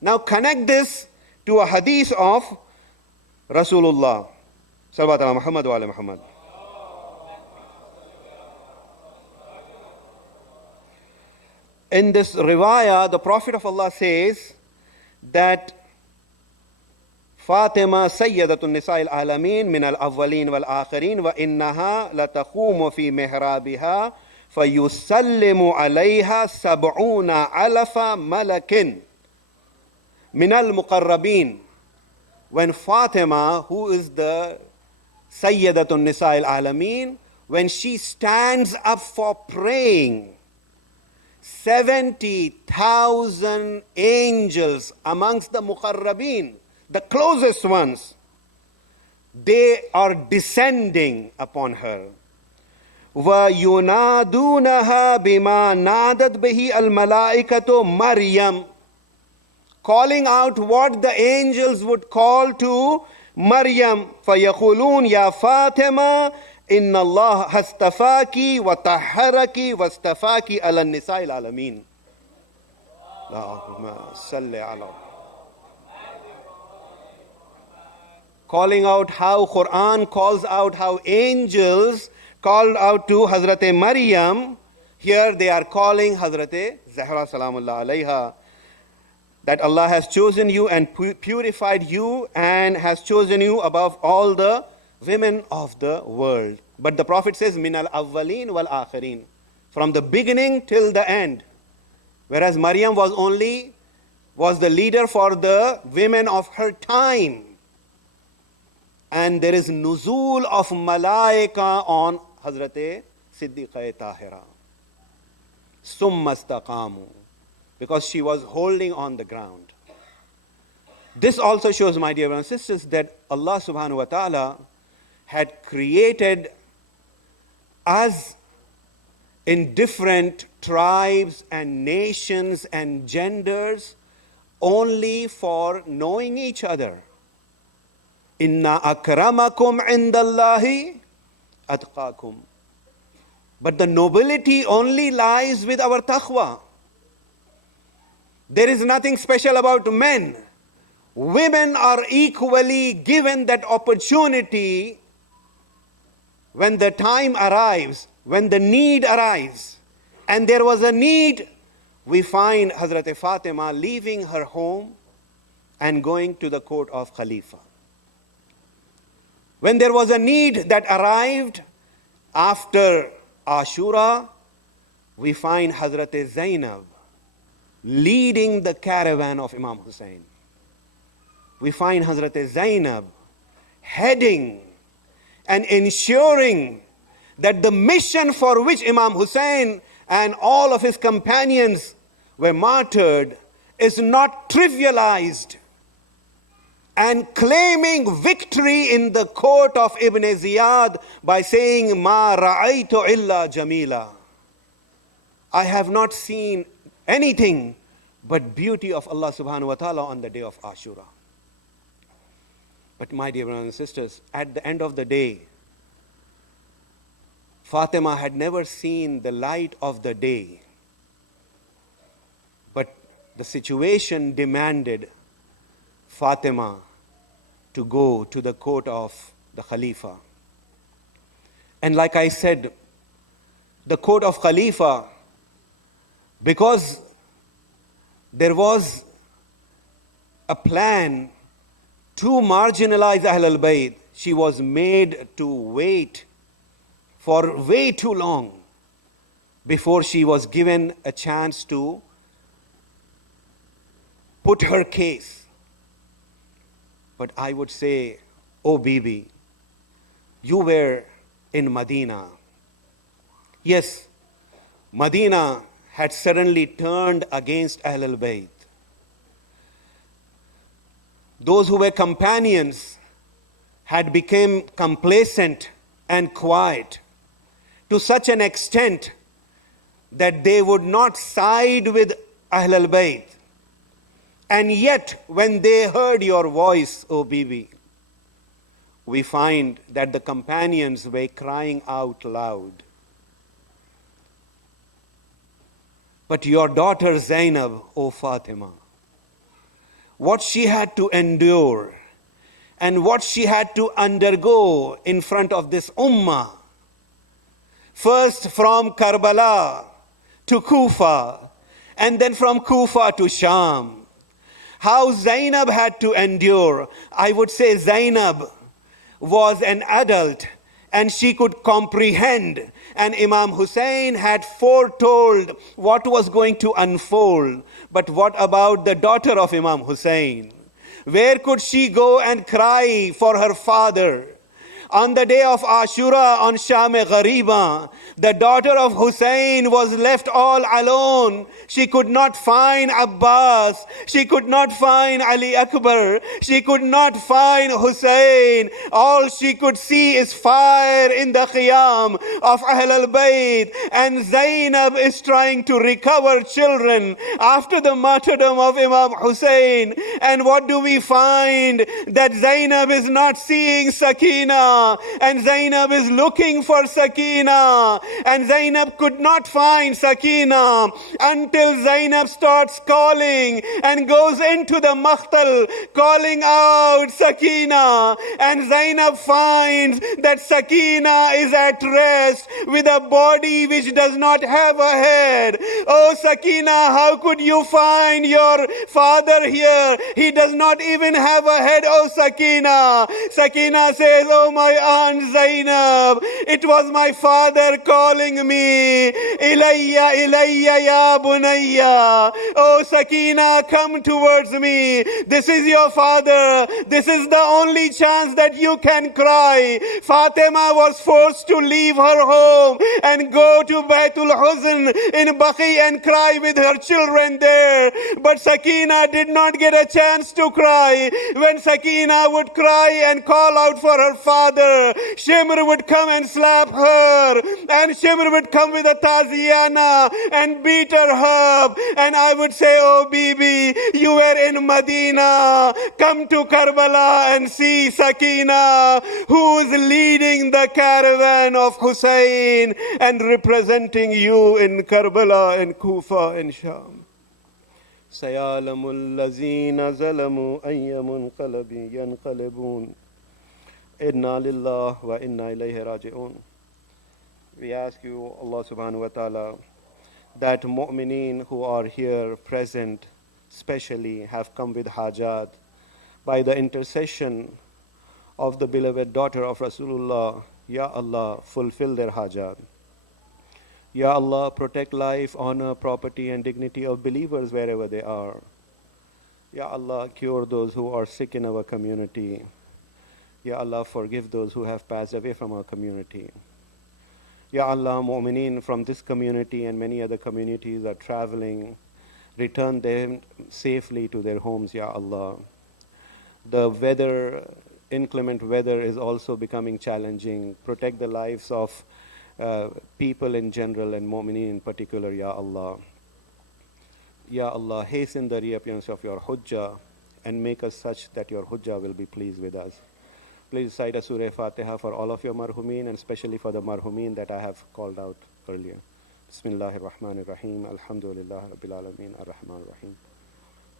Now connect this to a hadith of Rasulullah. Salawat ala Muhammad wa ala Muhammad. In this riwayah, the Prophet of Allah says that Fatima sayyidatun nisa'il alamin min al-awwalin wal-akhirin wa innaha latakhumu fi mihrabiha fayusallimu alayha sab'una alafa malakin min al-muqarrabin. When Fatima, who is the sayyidatun nisa'il alamin, when she stands up for praying, 70,000 angels amongst the muqarrabin, the closest ones, they are descending upon her. وَيُنَادُونَهَا بِمَا نَادَتْ بِهِ الْمَلَائِكَةُ Maryam, calling out what the angels would call to Maryam. فَيَقُولُونَ يَا فَاطِمَةَ إِنَّ اللَّهَ هَاسْتَفَاكِ وَطَهَّرَكِ وَاسْتَفَاكِ عَلَى النِّسَاءِ الْعَالَمِينَ. اللهم صل على. Calling out how Quran calls out how angels called out to Hazrat Maryam. Here they are calling Hazrat Zahra Salamullah alayha, that Allah has chosen you and purified you and has chosen you above all the women of the world. But the Prophet says, min al-awwalin wal-akhirin, from the beginning till the end. Whereas Maryam was the leader for the women of her time. And there is nuzul of malaika on Hazrat Siddiqa Tahira. Summa istaqamu, because she was holding on the ground. This also shows, my dear brothers and sisters, that Allah subhanahu wa ta'ala had created us in different tribes and nations and genders only for knowing each other. Inna akramakum indallahi atqakum. But the nobility only lies with our taqwa. There is nothing special about men. Women are equally given that opportunity when the time arrives, when the need arrives. And there was a need. We find Hazrat Fatima leaving her home and going to the court of Khalifa. When there was a need that arrived after Ashura, we find Hazrat Zainab leading the caravan of Imam Hussein. We find Hazrat Zainab heading and ensuring that the mission for which Imam Hussein and all of his companions were martyred is not trivialized, and claiming victory in the court of Ibn Ziyad by saying, "Ma ra'aytu illa jamila." I have not seen anything but beauty of Allah subhanahu wa ta'ala on the day of Ashura. But my dear brothers and sisters, at the end of the day, Fatima had never seen the light of the day. But the situation demanded Fatima to go to the court of the Khalifa. And like I said, the court of Khalifa, because there was a plan to marginalize Ahlul Bayt, she was made to wait for way too long before she was given a chance to put her case. But I would say, oh Bibi, you were in Medina. Yes, Medina had suddenly turned against Ahlul Bayt. Those who were companions had become complacent and quiet to such an extent that they would not side with Ahlul Bayt. And yet, when they heard your voice, O Bibi, we find that the companions were crying out loud. But your daughter Zainab, O Fatima, what she had to endure and what she had to undergo in front of this ummah, first from Karbala to Kufa, and then from Kufa to Sham, how Zainab had to endure. I would say Zainab was an adult and she could comprehend, and Imam Hussein had foretold what was going to unfold. But what about the daughter of Imam Hussein? Where could she go and cry for her father? On the day of Ashura on Sham-e-Ghariba, the daughter of Hussein was left all alone. She could not find Abbas. She could not find Ali Akbar. She could not find Hussein. All she could see is fire in the Qiyam of Ahl al-Bayt. And Zainab is trying to recover children after the martyrdom of Imam Hussein. And what do we find? That Zainab is not seeing Sakina. And Zainab is looking for Sakina. And Zainab could not find Sakina until Zainab starts calling and goes into the Makhtal calling out Sakina. And Zainab finds that Sakina is at rest with a body which does not have a head. Oh Sakina, how could you find your father here? He does not even have a head. Oh Sakina. Sakina says, oh my aunt Zainab, it was my father calling me. Ilayya, ilayya ya bunayya. Oh Sakina, come towards me. This is your father. This is the only chance that you can cry. Fatima was forced to leave her home and go to Baitul Huzn in Baqi and cry with her children there. But Sakina did not get a chance to cry. When Sakina would cry and call out for her father, Shimr would come and slap her, and Shimr would come with a taziyana and beat her up. And I would say, oh Bibi, you were in Medina. Come to Karbala and see Sakina, who is leading the caravan of Hussein and representing you in Karbala and Kufa and Sham. سيعلم الذين ظلموا أي منقلب ينقلبون إنا لله وإنا إليه راجعون. We ask you, Allah subhanahu wa ta'ala, that mu'mineen who are here present specially have come with hajat. By the intercession of the beloved daughter of Rasulullah. Ya Allah, fulfill their hajat. Ya Allah, protect life, honor, property, and dignity of believers wherever they are. Ya Allah, cure those who are sick in our community. Ya Allah, forgive those who have passed away from our community. Ya Allah, mu'mineen from this community and many other communities are traveling. Return them safely to their homes, Ya Allah. The weather, inclement weather is also becoming challenging. Protect the lives of people in general and mu'mineen in particular, Ya Allah. Ya Allah, hasten the reappearance of your hujjah and make us such that your hujjah will be pleased with us. Please recite a Surah Fatiha for all of your marhumin and especially for the marhumin that I have called out earlier. Bismillahir Rahmanir Rahim. Alhamdulillah Rabbil Alameen. Ar-Rahmanir Rahim.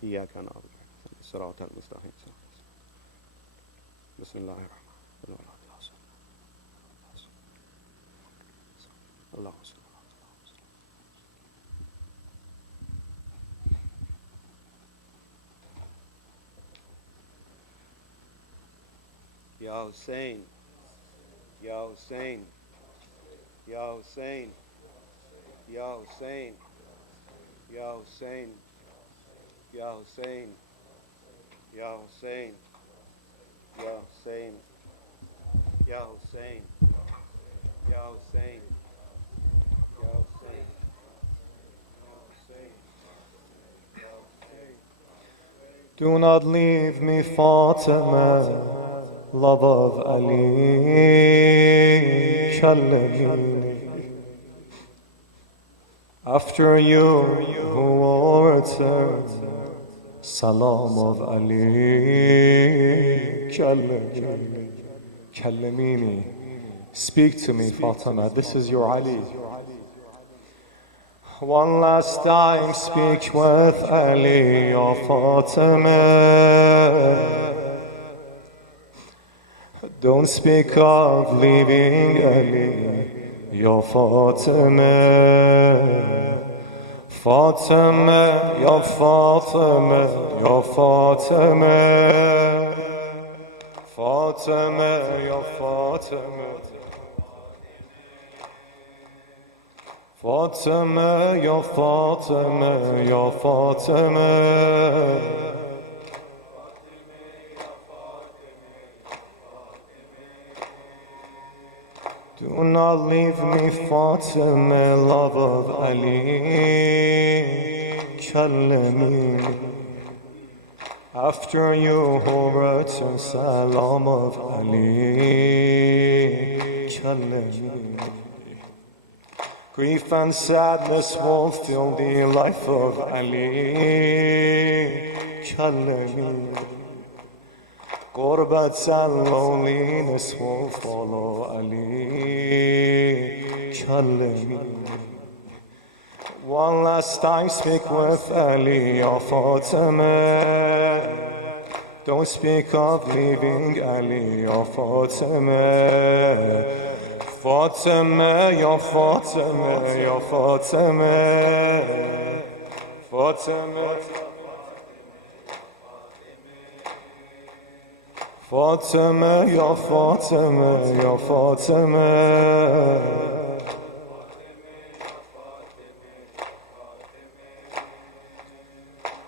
Iyyaka na'budu wa iyyaka nasta'in. Siratal mustaqim. Bismillahir Rahmanir Rahim. Allahumma salli. Ya Hussein, Ya Hussein, Ya Hussein, Ya Hussein, Ya Hussein, Ya Hussein, Ya Hussein, Ya Hussein, Ya Hussein, Ya Hussein, Ya Hussein, Do not leave me, Fatima, love of Ali, Kallamini. After you, who will return, Salam of Ali, Kallamini. Kallamini. Speak to me, Fatima, this is your Ali. One last time, speak with Ali, your Fatima. Don't speak of leaving Ali, your Fatima. Fatima, your Fatima, your Fatima. Fatima, your Fatima. Fatima, your Fatima, your Fatima. Do not leave me, Fatima, love of Ali, Kallamini. After you, who return, Salam of Ali, Kallamini. Grief and sadness will fill the life of Ali, Kallamini. Gurbat and loneliness will follow Ali, Kallamini. One last time, speak with Ali, your Fatima. Don't speak of leaving Ali, your Fatima. Fatima, your Fatima, your Fatima. Fatima. Fatima, your Fatima, your Fatima.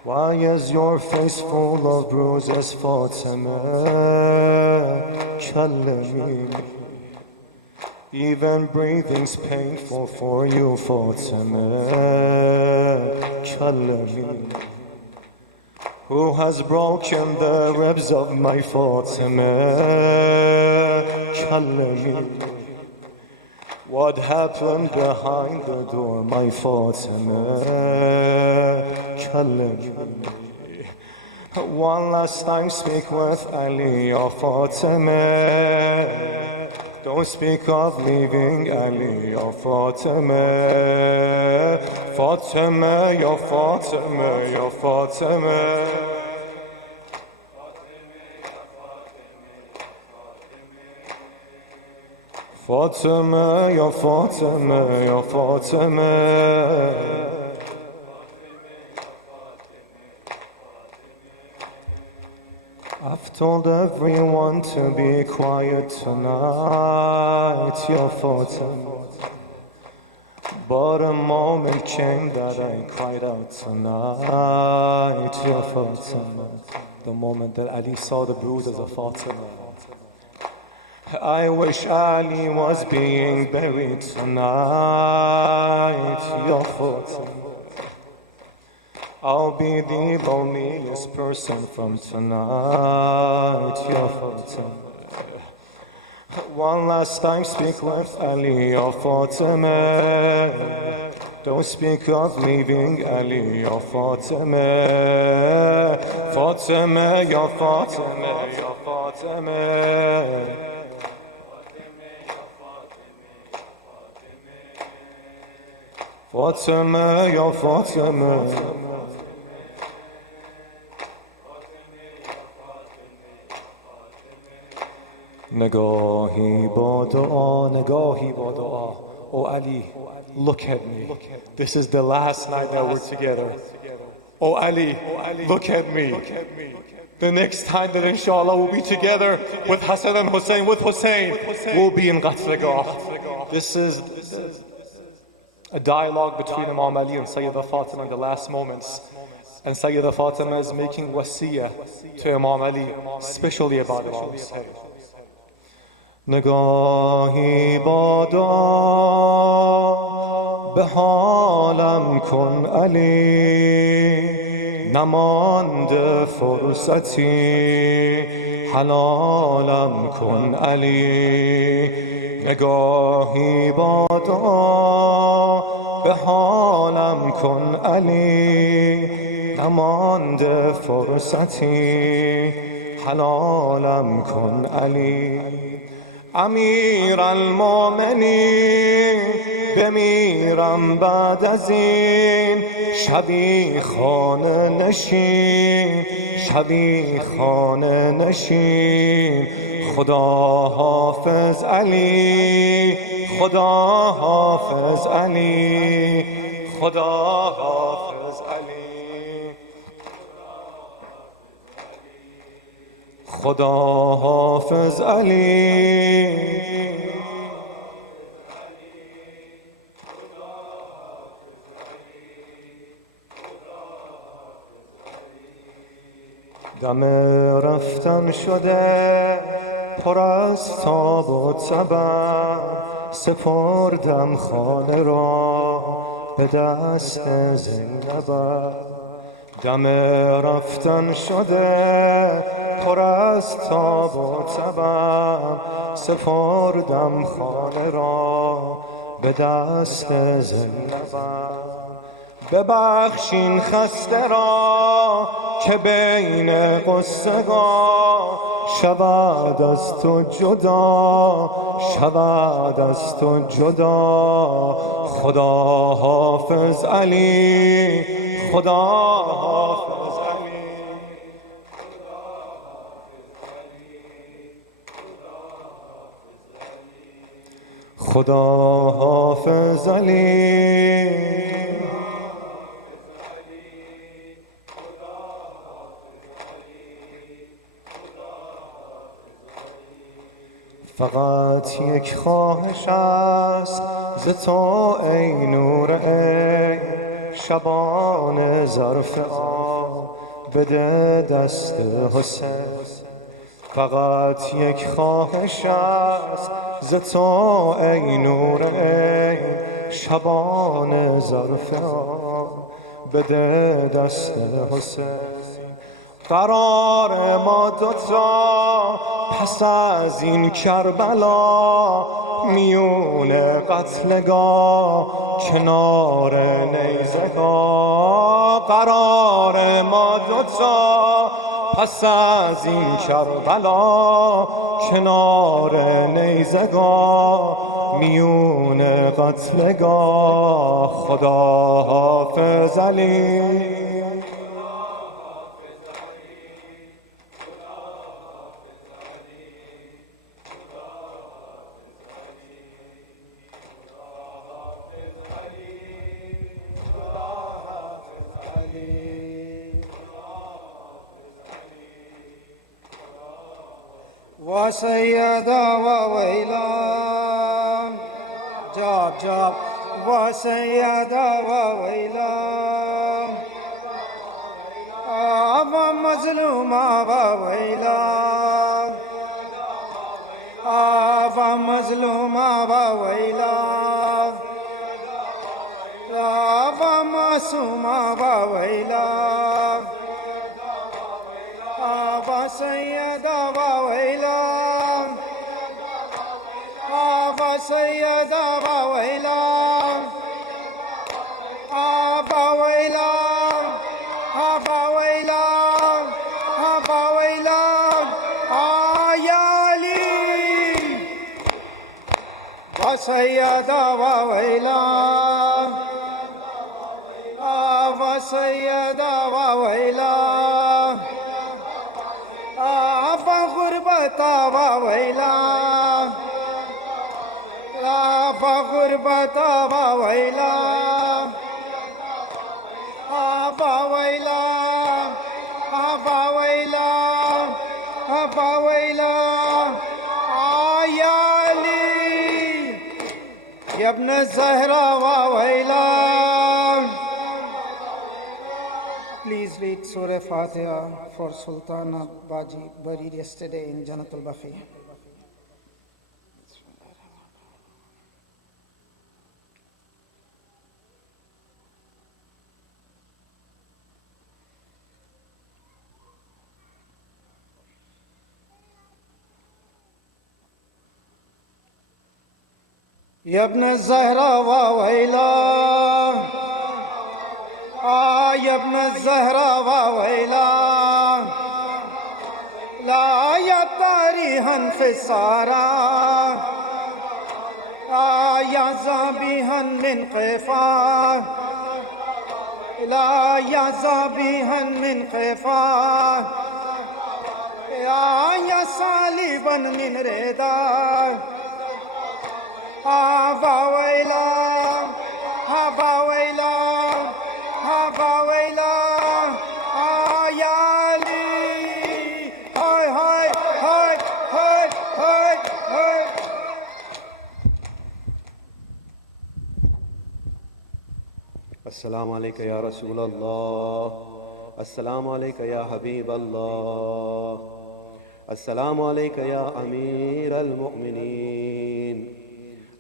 Why is your face full of bruises, Fatima? Kallamini. Even breathing's painful for you, Fatima. Kallamini. Who has broken the ribs of my Fatima? Kallamini. What happened behind the door, my Fatima? Kallamini. One last time, speak with Ali, your Fatima. Don't speak of leaving Ali, your Fatima. Fatima, your Fatima, your Fatima. Fatima, your Fatima, your Fatima. I've told everyone to be quiet tonight, your Fatimah. But a moment came that I cried out tonight, your Fatimah. The moment that Ali saw the bruises of Fatimah. I wish Ali was being buried tonight, your Fatimah. I'll be the loneliest person from tonight, your Fatimah. One last time speak with Ali, your Fatimah. Don't speak of leaving Ali, your Fatimah. Fatimah, your Fatimah, your Fatimah. Fatimah, your Fatimah. Nagahi ba dua, nagahi ba dua. Oh Ali, look at me. This is the last night that we're together. Oh Ali, look at me. The next time that inshallah we'll be together with Hassan and Hussein, we'll be in Ghatlegah. This is a dialogue between Imam Ali and Sayyida Fatima in the last moments. And Sayyida Fatima is making wasiyah to Imam Ali, especially about Imam Hussein. نگاهی با دعا به حالم کن علی نمانده فرصتی حلالم کن علی نگاهی با دعا به حالم کن علی نمانده فرصتی حلالم کن علی امیر المؤمنین بمیرم بعد از این شبی خانه نشین شبی خانه نشین خدا حافظ علی خدا حافظ علی خدا حافظ علی خدا حافظ علی دم رفتن شده پر از تاب و تبم سپردم خانه را به دست زینبم دم رفتن شده پر از تاب و تبم سپردم خانه را به دست زینبم ببخشین خسته را که بین قصه‌ها شود از تو جدا شود از تو جدا خدا حافظ علی خدا حافظ علی خدا حافظ علی فقط یک خواهش است ز تو ای نور ای شبان ظرف آب بده دست حسین فقط یک خواهش است ز تو ای نور ای شبان ظرف آب بده دست حسین قرار ما دوتا پس از این کربلا میون قتلگاه کنار نیزگاه قرار ما دوتا پس از این کربلا کنار نیزگاه میون قتلگاه خدا حافظ علی وسيدا وويلا جاب وسيدا وويلا أبا مظلوما وويلا أبا مظلوما وويلا أبا معصوما وويلا أبا سيدا وويلا أبا سيدا وويلا أبا ويلا أبا ويلا أبا ويلا يا علي وسيدا وويلا أبا سيدا وويلا أبا غربتا وويلا أبا غربتا وويلا أبا ويلا أبا ويلا أبا ويلا يا علي يا ابن الزهراء وويلا. Please read Surah Fatiha for Sultana Baji, buried yesterday in Janatul Baqi. يا ابن الزهراء وويلا يا ابن الزهراء وويلا لا يا طاريها في السارة يا زابيها من قفا لا يا زابيها من قفا يا صالبا من رضا أبا ويلا أبا ويلا أبا ويلا يا علي هاي هاي هاي هاي هاي هاي. السلام عليك يا رسول الله. السلام عليك يا حبيب الله. السلام عليك يا أمير المؤمنين.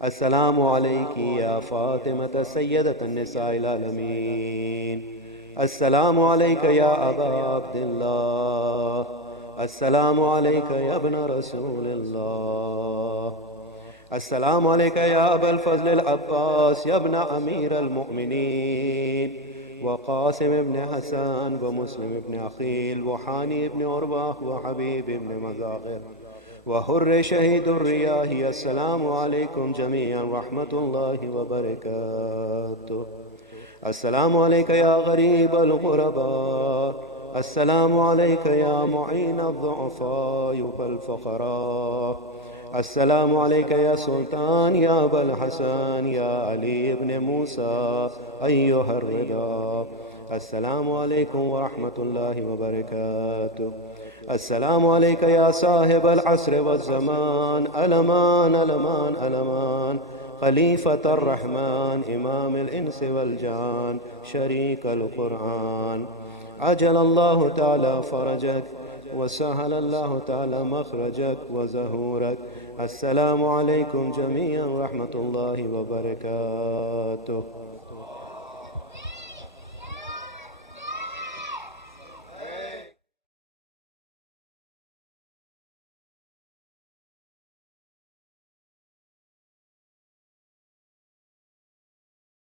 السلام عليك يا فاطمة سيدة النساء العالمين. السلام عليك يا أبا عبد الله. السلام عليك يا ابن رسول الله. السلام عليك يا أبا الفضل العباس يا ابن أمير المؤمنين وقاسم بن حسن ومسلم بن عقيل وحاني بن عربة وحبيب بن مزاغر وحر شهيد الرياح. السلام عليكم جميعا ورحمة الله وبركاته. السلام عليك يا غريب الغرباء. السلام عليك يا معين الضعفاء والفقراء. السلام عليك يا سلطان يا أبا الحسن يا علي بن موسى أيها الرضا. السلام عليكم ورحمة الله وبركاته. السلام عليك يا صاحب العصر والزمان ألمان ألمان ألمان خليفة الرحمن إمام الإنس والجان شريك القرآن. عجل الله تعالى فرجك وسهل الله تعالى مخرجك وزهورك. السلام عليكم جميعا ورحمة الله وبركاته.